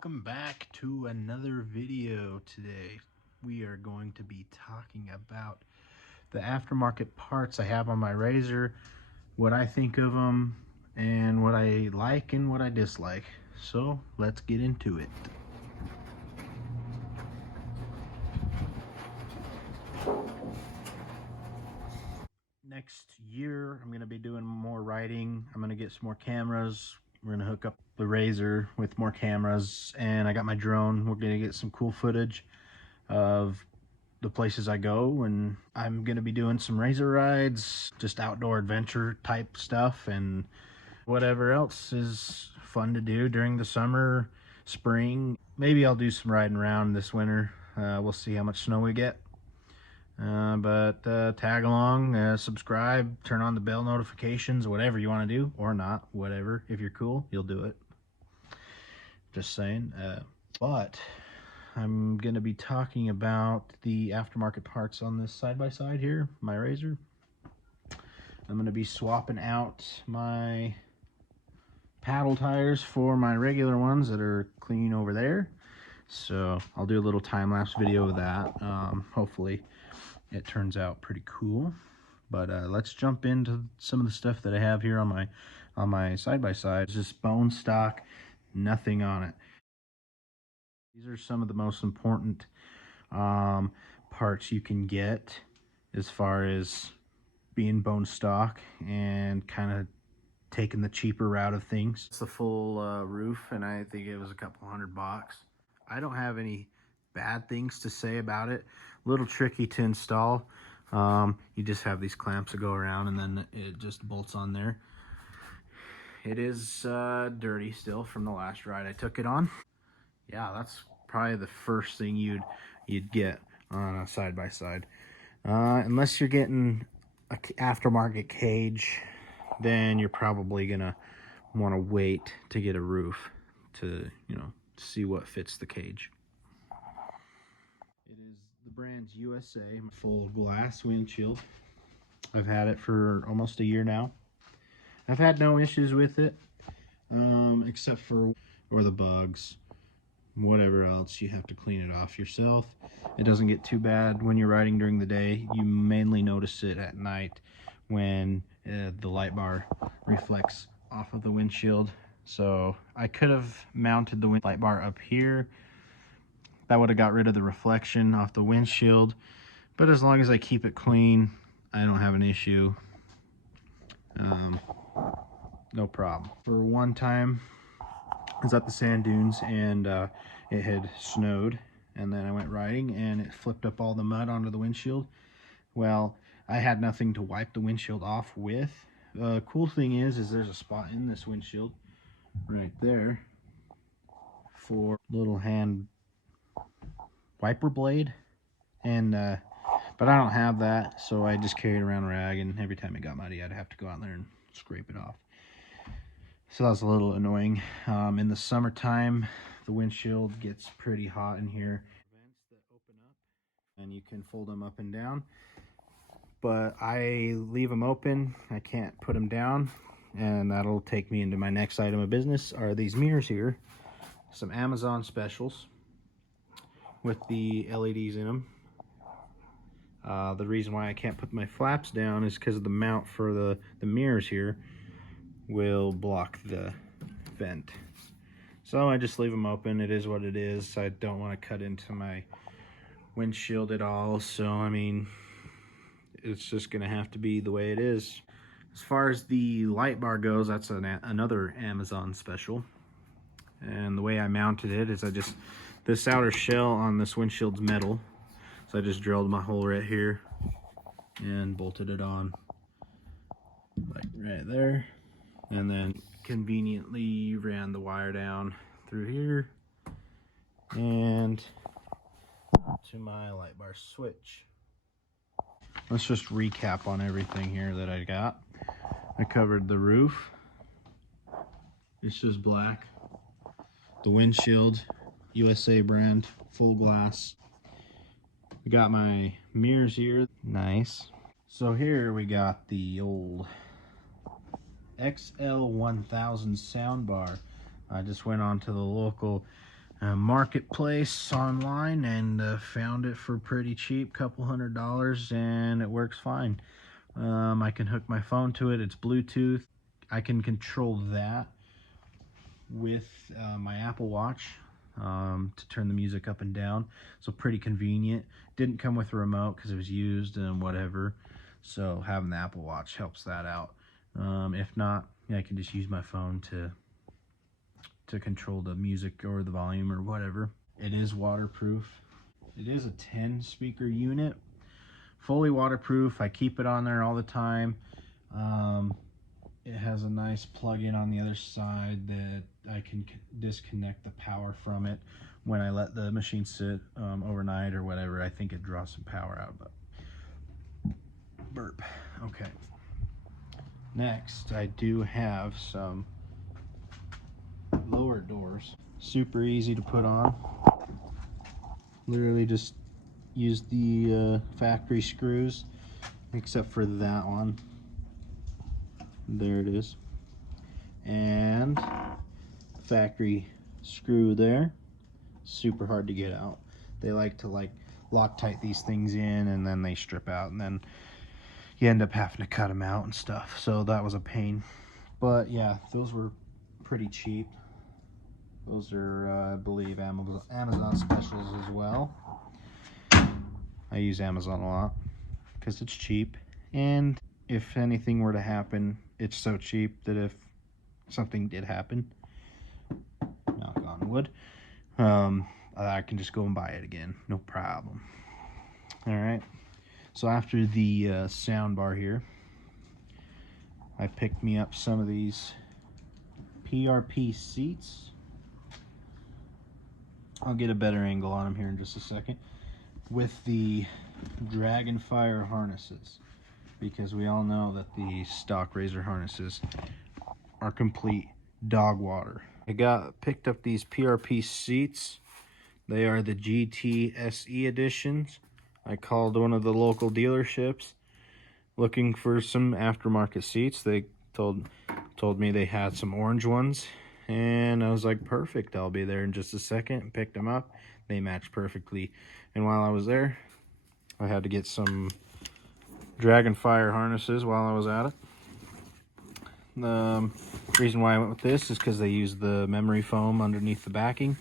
Welcome back to another video. Today we are going to be talking about the aftermarket parts I have on my Razor, what I think of them, and what I like and what I dislike. So let's get into it. Next year I'm going to be doing more writing. I'm going to get some more cameras. We're going to hook up the Razor with more cameras, and I got my drone. We're going to get some cool footage of the places I go, and I'm going to be doing some Razor rides, just outdoor adventure type stuff, and whatever else is fun to do during the summer, spring. Maybe I'll do some riding around this winter. We'll see how much snow we get. But tag along, subscribe, turn on the bell notifications, whatever you want to do, or not, whatever. If you're cool, you'll do it. Just saying. But I'm going to be talking about the aftermarket parts on this side-by-side here, my Razor. I'm going to be swapping out my paddle tires for my regular ones that are clean over there. So I'll do a little time-lapse video of that. Hopefully it turns out pretty cool. But let's jump into some of the stuff that I have here on my side-by-side. It's just bone stock, nothing on it. These are some of the most important parts you can get as far as being bone stock and kind of taking the cheaper route of things. It's the full roof, and I think it was a couple $100. I don't have any bad things to say about it. A little tricky to install. You just have these clamps that go around, and then it just bolts on there. It is dirty still from the last ride I took it on. Yeah, that's probably the first thing you'd get on a side-by-side. Unless you're getting an aftermarket cage, then you're probably gonna want to wait to get a roof to, see what fits the cage. It is the brand's USA full glass windshield. I've had it for almost a year now. I've had no issues with it, except for the bugs. Whatever else, you have to clean it off yourself. It doesn't get too bad when you're riding during the day. You mainly notice it at night when the light bar reflects off of the windshield. So I could have mounted the light bar up here. That would have got rid of the reflection off the windshield. But as long as I keep it clean, I don't have an issue. No problem. For one time, I was at the sand dunes, and it had snowed, and then I went riding and it flipped up all the mud onto the windshield. Well, I had nothing to wipe the windshield off with. Cool thing is there's a spot in this windshield right there for little hand wiper blade, and but I don't have that, so I just carried around a rag, and every time it got muddy I'd have to go out there and scrape it off. So that was a little annoying. In the summertime, the windshield gets pretty hot in here. Vents that open up, and you can fold them up and down. But I leave them open. I can't put them down, and that'll take me into my next item of business. Are these mirrors here? Some Amazon specials with the LEDs in them. The reason why I can't put my flaps down is because of the mount for the mirrors here will block the vent. So I just leave them open. It is what it is. I don't want to cut into my windshield at all, so I mean, it's just gonna have to be the way it is. As far as the light bar goes, that's another Amazon special, and the way I mounted it is this outer shell on this windshield's metal, so I just drilled my hole right here and bolted it on like right there, and then conveniently ran the wire down through here and to my light bar switch. Let's just recap on everything here that I got. I covered the roof. It's just black. The windshield, USA brand, full glass. We got my mirrors here. Nice. So here we got the old XL1000 soundbar. I just went on to the local marketplace online and found it for pretty cheap, couple $100, and it works fine. I can hook my phone to it. It's Bluetooth. I can control that with my Apple Watch to turn the music up and down, so pretty convenient. Didn't come with a remote because it was used and whatever, so having the Apple Watch helps that out. If not, I can just use my phone to control the music or the volume or whatever. It is waterproof. It is a 10 speaker unit, fully waterproof. I keep it on there all the time. It has a nice plug-in on the other side that I can disconnect the power from it when I let the machine sit overnight or whatever. I think it draws some power out, but burp. Okay. Next, I do have some lower doors. Super easy to put on. Literally just use the factory screws, except for that one. There it is. And factory screw there. Super hard to get out. They like to Loctite these things in, and then they strip out, and then you end up having to cut them out and stuff. So that was a pain. But yeah, those were pretty cheap. Those are, I believe, Amazon specials as well. I use Amazon a lot because it's cheap, and if anything were to happen, it's so cheap that if something did happen, knock on wood, I can just go and buy it again, no problem. All right, so after the soundbar here, I picked me up some of these Prp Seats. I'll get a better angle on them here in just a second, with the Dragonfire harnesses, because we all know that the stock Razor harnesses are complete dog water. I picked up these Prp Seats. They are the GTSE editions. I called one of the local dealerships looking for some aftermarket seats. They told me they had some orange ones, and I was like, perfect, I'll be there in just a second. Picked them up. They matched perfectly. And while I was there, I had to get some Dragonfire harnesses while I was at it. The reason why I went with this is because they use the memory foam underneath the backing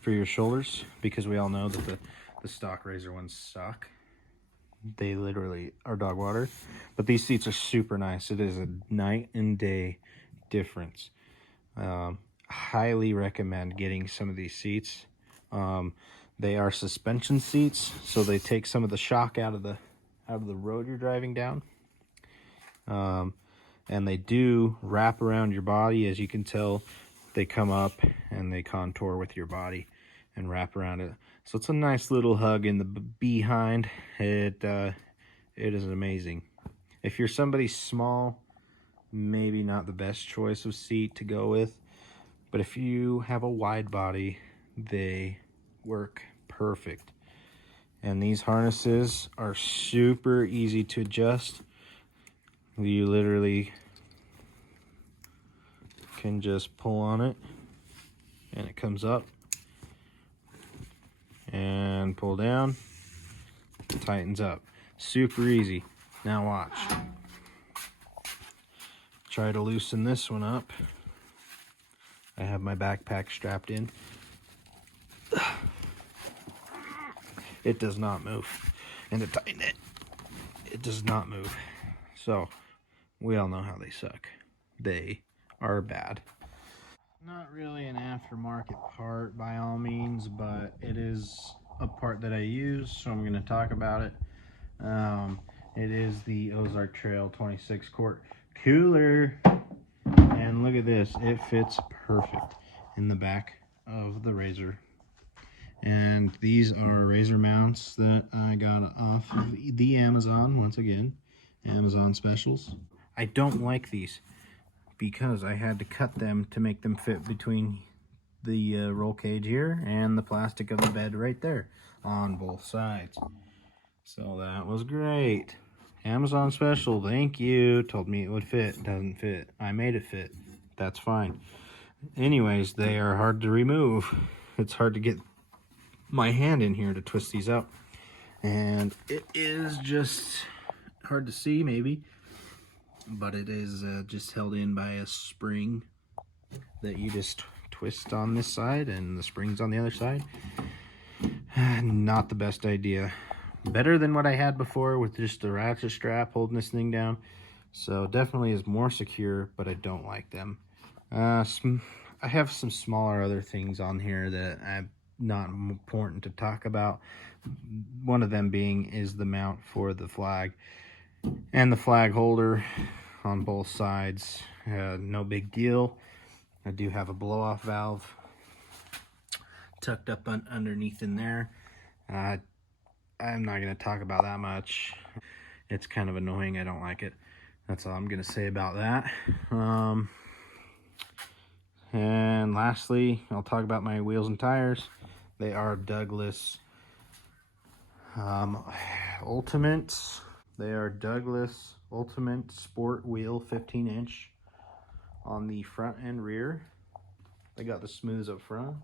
for your shoulders, because we all know that the stock Razor ones suck. They literally are dog water. But these seats are super nice. It is a night and day difference. Highly recommend getting some of these seats. They are suspension seats, so they take some of the shock out of the road you're driving down. And they do wrap around your body. As you can tell, they come up and they contour with your body and wrap around it. So it's a nice little hug in the behind. It is amazing. If you're somebody small, maybe not the best choice of seat to go with, but if you have a wide body, they work perfect. And these harnesses are super easy to adjust. You literally can just pull on it and it comes up, and pull down, tightens up. Super easy. Now watch. Try to loosen this one up. I have my backpack strapped in. It does not move. And to tighten it, it does not move. So we all know how they suck. They are bad. Not really an aftermarket part by all means, but it is a part that I use, so I'm going to talk about it. It is the Ozark Trail 26 quart cooler, and look at this, it fits perfect in the back of the Razor. And these are Razor mounts that I got off of the Amazon, once again, Amazon specials. I don't like these because I had to cut them to make them fit between the roll cage here and the plastic of the bed right there on both sides. So that was great. Amazon special, thank you. Told me it would fit. Doesn't fit. I made it fit. That's fine. Anyways, they are hard to remove. it's hard to get my hand in here to twist these up. And it is just hard to see maybe, but it is just held in by a spring that you just twist on this side and the spring's on the other side. Not the best idea. Better than what I had before with just the ratchet strap holding this thing down. So definitely is more secure, but I don't like them. I have some smaller other things on here that I'm not important to talk about. One of them being is the mount for the flag and the flag holder on both sides. No big deal. I do have a blow-off valve tucked up underneath in there. I'm not going to talk about that much. It's kind of annoying. I don't like it. That's all I'm going to say about that. And lastly, I'll talk about my wheels and tires. They are Douglas Ultimates. They are Douglas Ultimate Sport Wheel 15-inch on the front and rear. They got the smooths up front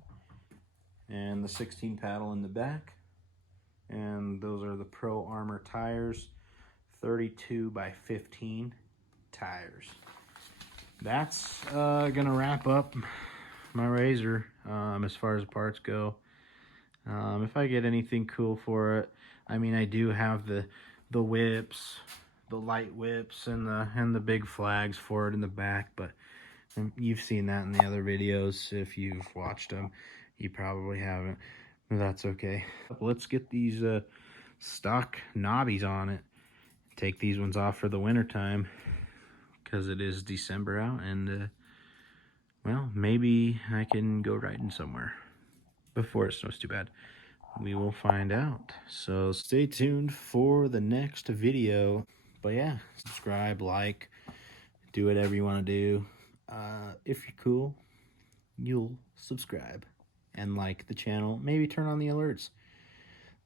and the 16 paddle in the back. And those are the Pro Armor tires, 32 by 15 tires. That's gonna wrap up my Razor as far as parts go. If I get anything cool for it, I mean, I do have the whips, the light whips, and the big flags for it in the back, but you've seen that in the other videos. If you've watched them, you probably haven't. That's okay. Let's get these stock knobbies on it. Take these ones off for the winter time because it is December out, and well, maybe I can go riding somewhere before it snows too bad. We will find out. So stay tuned for the next video. But yeah, subscribe, like, do whatever you want to do. If you're cool, you'll subscribe and like the channel. Maybe turn on the alerts.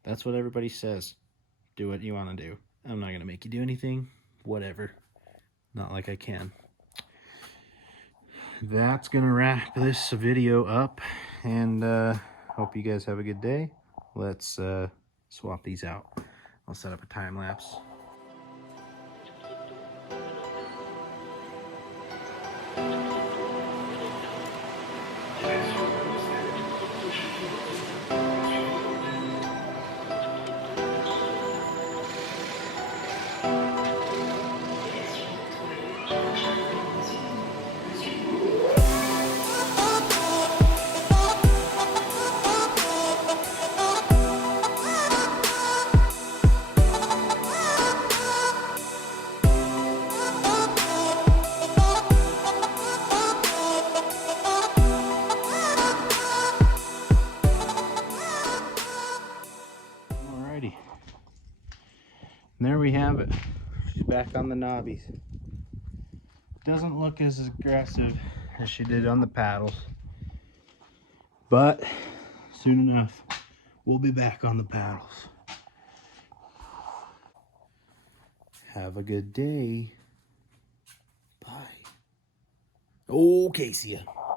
That's what everybody says. Do what you want to do. I'm not going to make you do anything. Whatever. Not like I can. That's going to wrap this video up. And hope you guys have a good day. Let's swap these out. I'll set up a time lapse. And there we have it. She's back on the knobbies. Doesn't look as aggressive as she did on the paddles, but soon enough we'll be back on the paddles. Have a good day. Bye. Okay, see ya.